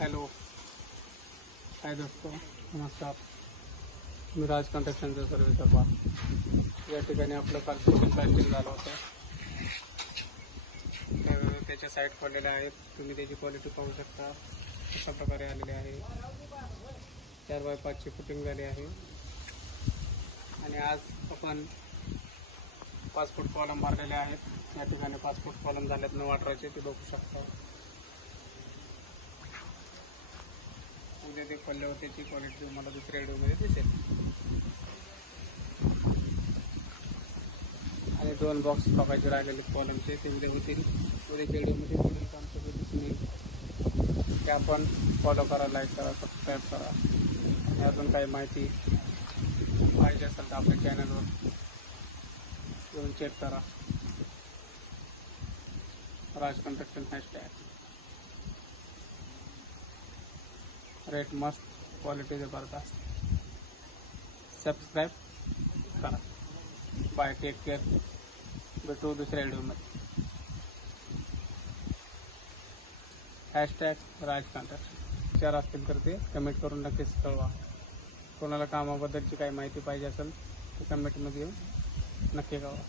Hello hi दोस्तों. नमस्कार. मी राज कन्स्ट्रक्शनचा service बा या ठिकाणी आपलं काल शूटिंग प्लॅस्टिक झालं होतं. त्याच्या साईट पडलेल्या आहेत. तुम्ही त्याची क्वालिटी पाहू शकता. कशा प्रकारे आलेले आहे. चार बाय पाचची फुटिंग झाली आहे. आणि आज आपण पाच फूट कॉलम मारलेले आहेत. या ठिकाणी पाच फूट कॉलम झाल्यात नऊ अठराचे. ते बघू शकता. उद्या ते पडले होते त्याची क्वालिटी तुम्हाला दुसऱ्या व्हिडिओमध्ये दिसेल. आणि दोन बॉक्स टाकायचे राहिलेले कॉलमचे ते उद्या होतील. उद्याच्या व्हिडिओमध्ये पुढील काम दिसून येईल. ते आपण फॉलो करा लाईक करा सबस्क्राईब करा. आणि अजून काही माहिती पाहिजे असेल तर आपल्या चॅनलवर येऊन चेक करा. राज कन्स्ट्रक्शन हॅशटॅग रेट मस्त क्वालिटी जबरदस्त सबस्क्राईब करा. बाय टेक केअर भेटू दुसऱ्या व्हिडिओमध्ये हॅशटॅग राज कन्स्ट्रक्शन विचार असतील तर ते कमेंट करून नक्कीच कळवा. कोणाला कामाबद्दलची काही माहिती पाहिजे असेल तर कमेंटमध्ये येऊन नक्की कळवा.